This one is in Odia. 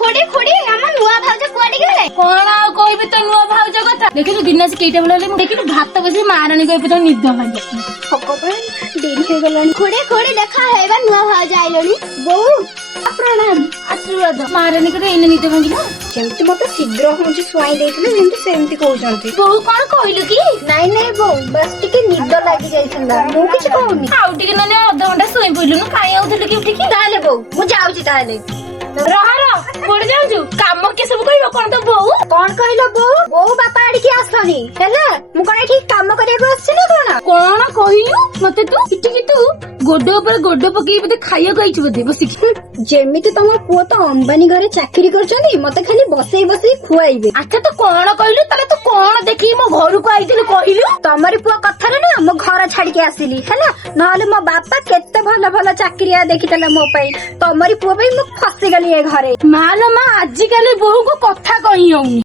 ଖୋଡି ଖୋଡି ଆମ ନୂଆ ଭାଉଜ କୁଆଡେ ଗଲେ? କଣ ଆଉ କହିବି ତ ନୂଆ ଭାଉଜ କଥା। ଦେଖିଲୁ ଦିନ ଆସି କେଇଟା ବେଳ ହେଲେ ମୁଁ ଦେଖିଲୁ ଭାତ ବସି ମାରାଣୀ କହିବି ତ ନିଦ ଭାଙ୍ଗି ଭଗବାନ ଡେରି ହେଇଗଲାଣି। ଖୋଡି ଖୋଡି ଦେଖା ହେବା ନୂଆ ଭାଉଜ ଆଇଲଣି। ବୋଉ ପ୍ରଣାମ ଆଶୀର୍ବାଦ। ମାରାଣୀ କରି ଏଇନେ ନିଦ ଭାଙ୍ଗିଲା। ଯେମିତି ମତେ ଶୀଘ୍ର ହଉଛି ଶୁଆଇ ଦେଇଥିଲେ ସେମିତି କହୁଛନ୍ତି। ବୋଉ କଣ କହିଲୁ କି? ନାଇଁ ବୋଉ ବାସ୍ ଟିକେ ନିଦ ଲାଗି ଯାଇଥିଲା। ମୁଁ କିଛି କହୁନି। ଆଉ ଟିକେ ନହେଲେ ଅଧଘଣ୍ଟା ଶୋଇ ପଇଲୁନୁ କାଇଁ ଆଉଥିଲୁ କି ଉଠିକି? ତାହେଲେ ବୋଉ ମୁଁ ଯାଉଛି ତାହେଲେ। ରହ କୁଆଡେ ଯାଉଛୁ? କାମ କିଏ ସବୁ କହିବ କଣ ତ ବୋଉ? କଣ କହିଲ ବୋଉ? ବୋଉ ବାପା ଆଡିକି ଆସନି ହେଲା। ମୁଁ କଣ ଏଠି କାମ କରିବାକୁ ଆସିଛି ନା କଣ? କଣ କହିଲୁ ମତେ ତୁ? ଇଠିକି ତୁ ଗୋଡ ଉପରେ ଗୋଡ ପକେଇ ବୋଧେ ଖାଇବାକୁ ଆଇଛୁ ବୋଧେ ବସିକି। ଯେମିତି ତମ ପୁଅ ତ ଅମ୍ବାନୀ ଘରେ ଚାକିରି କରିଛନ୍ତି ମତେ ଖାଲି ବସେଇ ଖୁଆଇବେ। ଆଚ୍ଛା ତୁ କଣ କହିଲୁ? ତାହେଲେ ତୁ କଣ ଦେଖିକି ମୋ ଘରକୁ ଆଇଥିଲୁ କହିଲୁ? ତମରି ପୁଅ କଥାରେ ନା ମୋ ଘର ଛାଡିକି ଆସିଲି ହେଲା। ନହେଲେ ମୋ ବାପା କେତେ ଭଲ ଭଲ ଚାକିରିଆ ଦେଖିଥିଲା ମୋ ପାଇଁ। ତମରି ପୁଅ ପାଇଁ ମୁଁ ଫସିଗଲି ଏ ଘରେ। ମା ଲୋ ମା ଆଜିକାଲି ବୋହୁକୁ କଥା କହି ହଉନି।